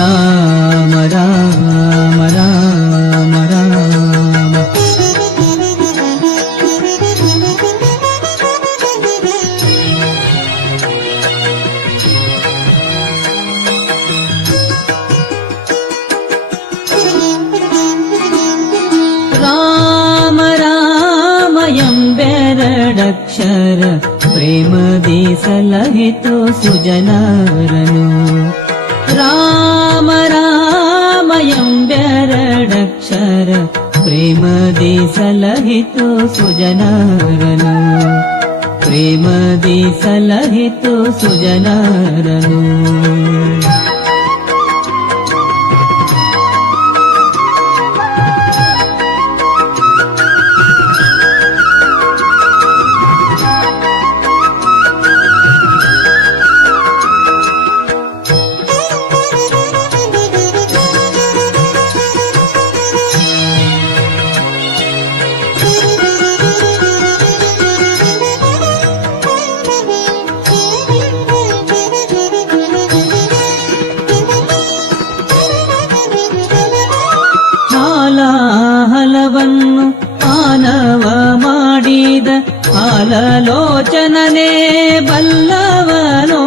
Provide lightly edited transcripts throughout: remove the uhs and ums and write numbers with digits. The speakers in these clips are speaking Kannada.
ರಾಮ ರಾಮ ರಾಮ ರಾಮ. ರಾಮ ರಾಮ ಎಂಬೆರಡಕ್ಷರ ಪ್ರೇಮದಿ ಸಲಹಿತು ಸುಜನರನು. ರಾಮ ರಾಮ ಎಂಬೆರಡಕ್ಷರ ಪ್ರೇಮದಿ ಸಲಹಿತು ಸುಜನರನು. ಪ್ರೇಮದಿ ಸಲಹಿತು ಸುಜನರನು. ಹಲವನ್ನು ಪಾನವ ಮಾಡಿದ ಹಾಲಲೋಚನನೇ ಬಲ್ಲವನೋ.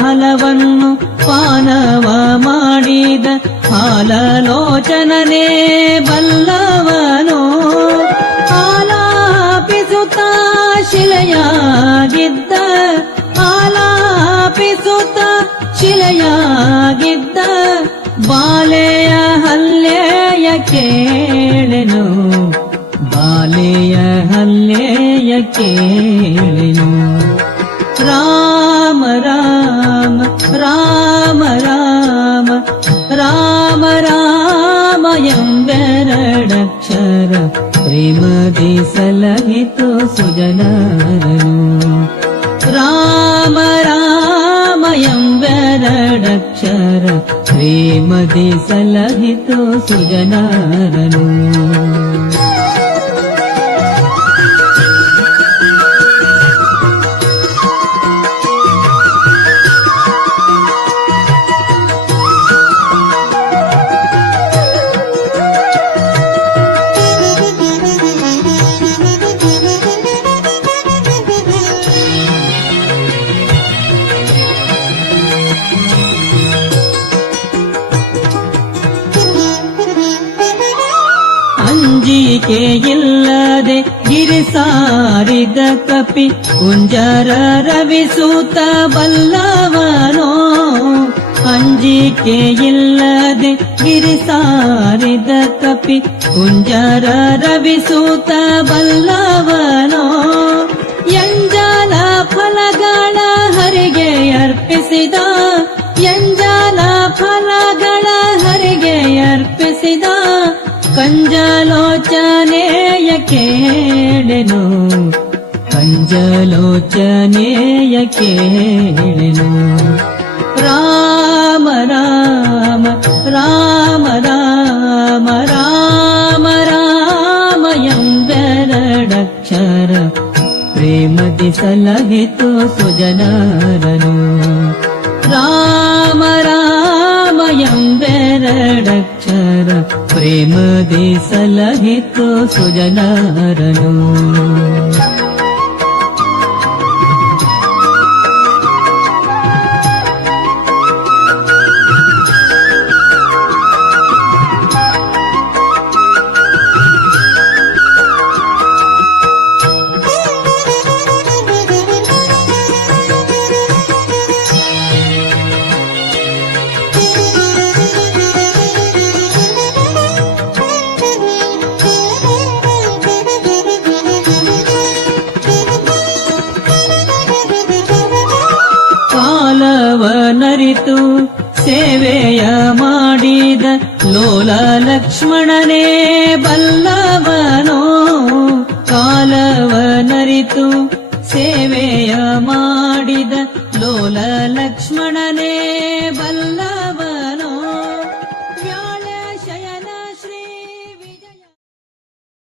ಹಲವನ್ನು ಪಾನವ ಮಾಡಿದ ಹಾಲಲೋಚನನೇ ಬಲ್ಲವನೋ. ಆಲಾಪಿಸುತ್ತ ಶಿಲೆಯಾಗಿದ್ದ ಆಲಾಪಿಸುತ್ತ ಶಿಲೆಯಾಗಿದ್ದ ಬಾಲೆಯ ಹಲ್ಲೆಯ ಕೇಳೆನು. ಬಾಲೆಯ ಹಲ್ಲೆಯ ಕೇಳೆನು. ರಾಮ ರಾಮ ರಾಮ ರಾಮ ರಾಮ ರಾಮ ಎಂಬೆರಡಕ್ಷರ ಪ್ರೇಮದಿ ಸಲಹಿತು ಸುಜನರನು. ರಾಮ ರಾಮ ಎಂಬೆರಡಕ್ಷರ ಪ್ರೇಮದಿ ಸಲಹಿತು ಸುಜನರನು. ಅಂಜಿಕೆ ಇಲ್ಲದೆ ಗಿರಿ ಸಾರಿದ ಕಪಿ ಕುಂಜರ ರವಿಸೂತ ಬಲ್ಲವನೋ. ಅಂಜಿಕೆ ಇಲ್ಲದೆ ಗಿರಿ ಸಾರಿದ ಕಪಿ ಕುಂಜರ ರವಿಸೂತ ಬಲ್ಲವನೋ. ಎಂಜಲ ಫಲಗಳ ಹರಿಗೆ ಅರ್ಪಿಸಿದ ಎಂಜಲ ಫಲಗಳ ಹರಿಗೆ ಅರ್ಪಿಸಿದ ಕಂಜಲೋಚನೆಯ ಕೇಳೆನು. ಕಂಜಲೋಚನೆಯ ಕೇಳೆನು. ರಾಮ ರಾಮ ರಾಮ ರಾಮ ರಾಮ ರಾಮ ಎಂಬೆರಡಕ್ಷರ ಪ್ರೇಮದಿ ಸಲಹಿತು ಸುಜನರನು. ರಾಮ ರಾಮ ಎಂಬೆರಡಕ್ಷರ ಪ್ರೇಮದಿ ಸಲಹಿತು ಸುಜನರನು. ಕಾಲವನರಿತು ಸೇವೆಯ ಮಾಡಿದ ಲೋಲ ಲಕ್ಷ್ಮಣನೇ ಬಲ್ಲವನೋ. ಕಾಲವನರಿತು ಸೇವೆಯ ಮಾಡಿದ ಲೋಲ ಲಕ್ಷ್ಮಣನೇ ಬಲ್ಲ